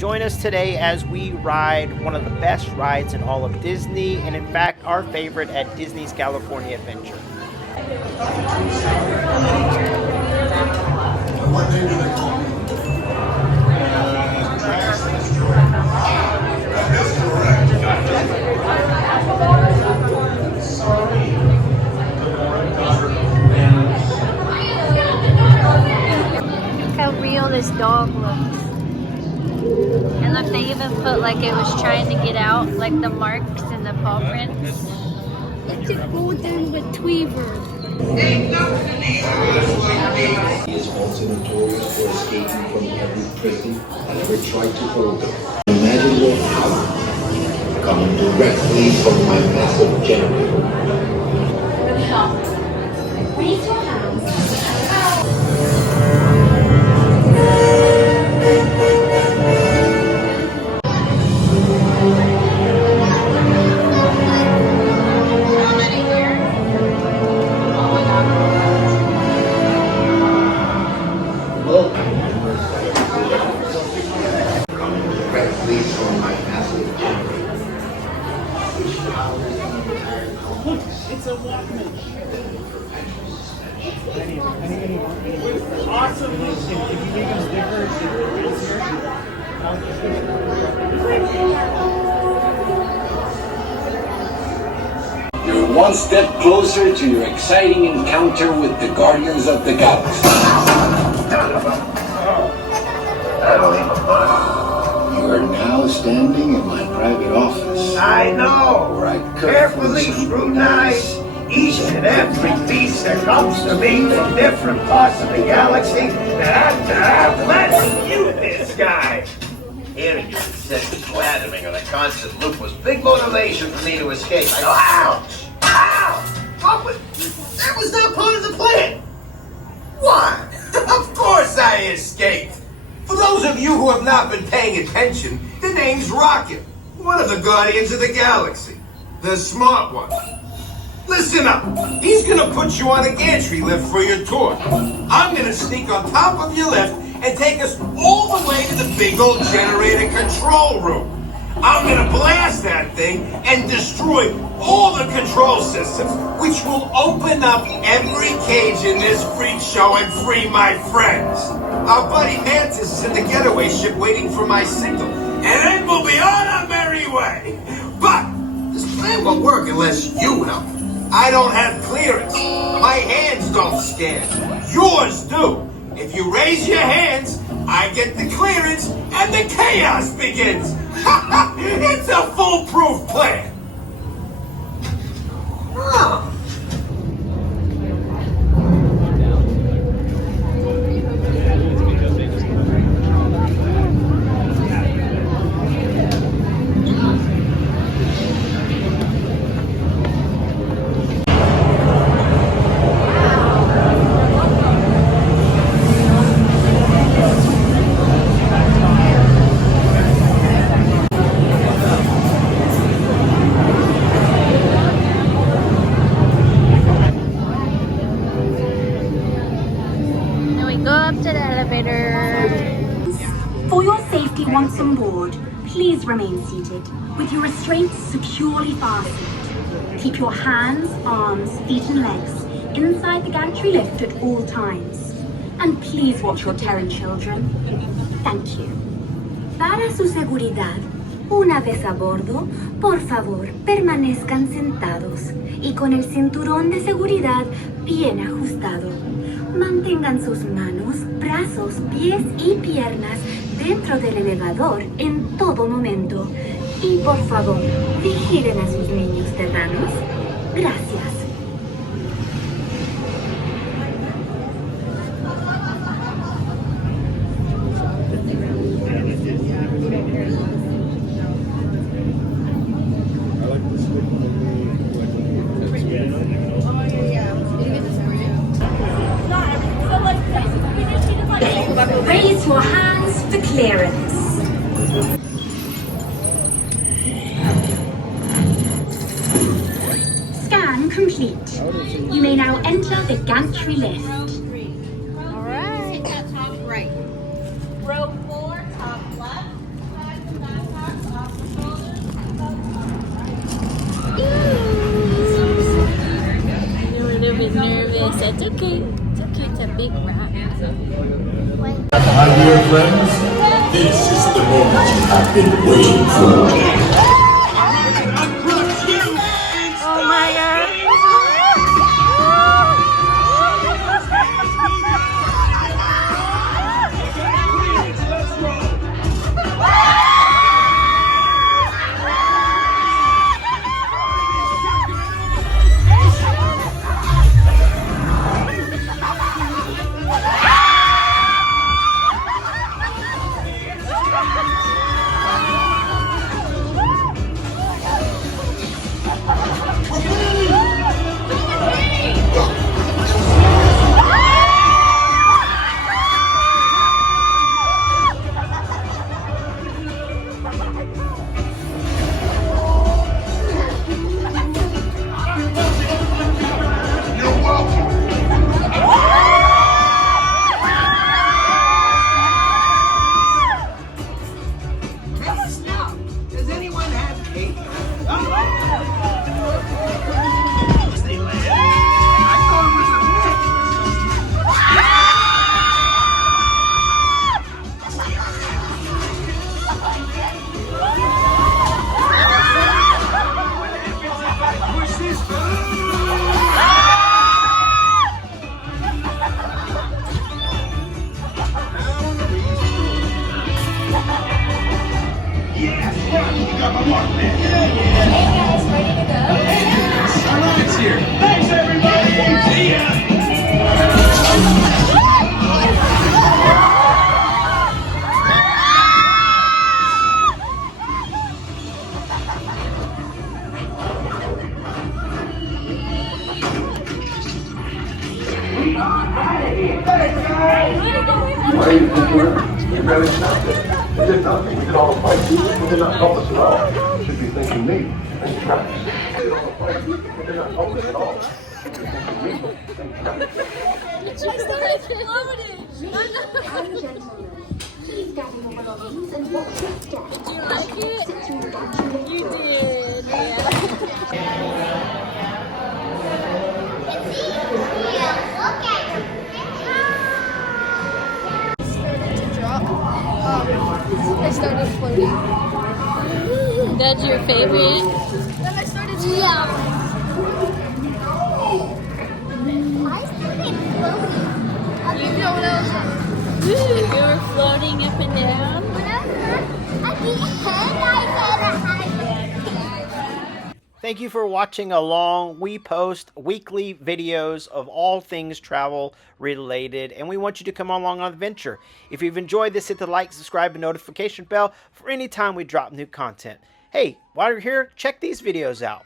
Join us today as we ride one of the best rides in all of Disney, and in fact, our favorite at Disney's California Adventure. What name do they call me? That's correct. Look how real this dog looks. And look, they even put like it was trying to get out, like the marks and the paw prints. It's a golden retriever. He is also notorious for escaping from every prison that ever tried to hold him. Imagine your power coming directly from my massive generator. Raise your hands. Coming directly from my massive generator. Which powers the entire complex. It's a Walkman. Awesome. If you make them You're one step closer to your exciting encounter with the Guardians of the Galaxy. You are now standing in my private office. I know. Where I Carefully scrutinize each and every piece that comes to me from different parts of the galaxy let's use this guy. Hearing your incessant blathering on a constant loop was big motivation for me to escape. I go, ouch! Ow! That was not part of the plan. What? Of course I escaped. For those of you who have not been paying attention, the name's Rocket, one of the Guardians of the Galaxy. The smart one. Listen up. He's gonna put you on a gantry lift for your tour. I'm gonna sneak on top of your lift and take us all the way to the big old generator control room. I'm gonna blast that thing and destroy all the control systems, which will open up every cage in this freak show and free my friends. Our buddy Mantis is in the getaway ship waiting for my signal, and then we'll be on our merry way. But this plan won't work unless you help. I don't have clearance. My hands don't scan. Yours do. If you raise your hands, I get the clearance and the chaos begins. It's a foolproof plan. Oh. For your safety once on board, please remain seated with your restraints securely fastened. Keep your hands, arms, feet and legs inside the gantry lift at all times. And please watch your Terran children. Thank you. Para su seguridad, una vez a bordo, por favor, permanezcan sentados y con el cinturón de seguridad bien ajustado. Mantengan sus manos, brazos, pies y piernas dentro del elevador en todo momento. Y por favor, vigilen a sus niños terranos. Gracias. Raise your hands for clearance. Scan complete. You may now enter the gantry lift. All right. Top right. Row 4, top left. friends, this is the moment you have been waiting for. Oh my god. Does anyone have cake? Disneyland? I thought it was a myth. Push this yeah, run! You got my mark, man. Hey guys, ready to go? Starlight's here. Thanks, everybody. See ya. Why are you thinking you barely snapped it? You did nothing. We did all the fights. You did not help us at all. You should be thanking me. Thank Travis. You did all the fights. You did not help us at all. You should be thanking me. Thank Travis. And gentlemen, please gather your belongings and watch your step. Did you like it? You did. I started floating. That's your favorite? Then I started swimming. I started floating. You know what else? You were floating up and down. Thank you for watching along. We post weekly videos of all things travel related, and we want you to come along on an adventure. If you've enjoyed this, hit the like, subscribe, and notification bell for any time we drop new content. Hey, while you're here, check these videos out.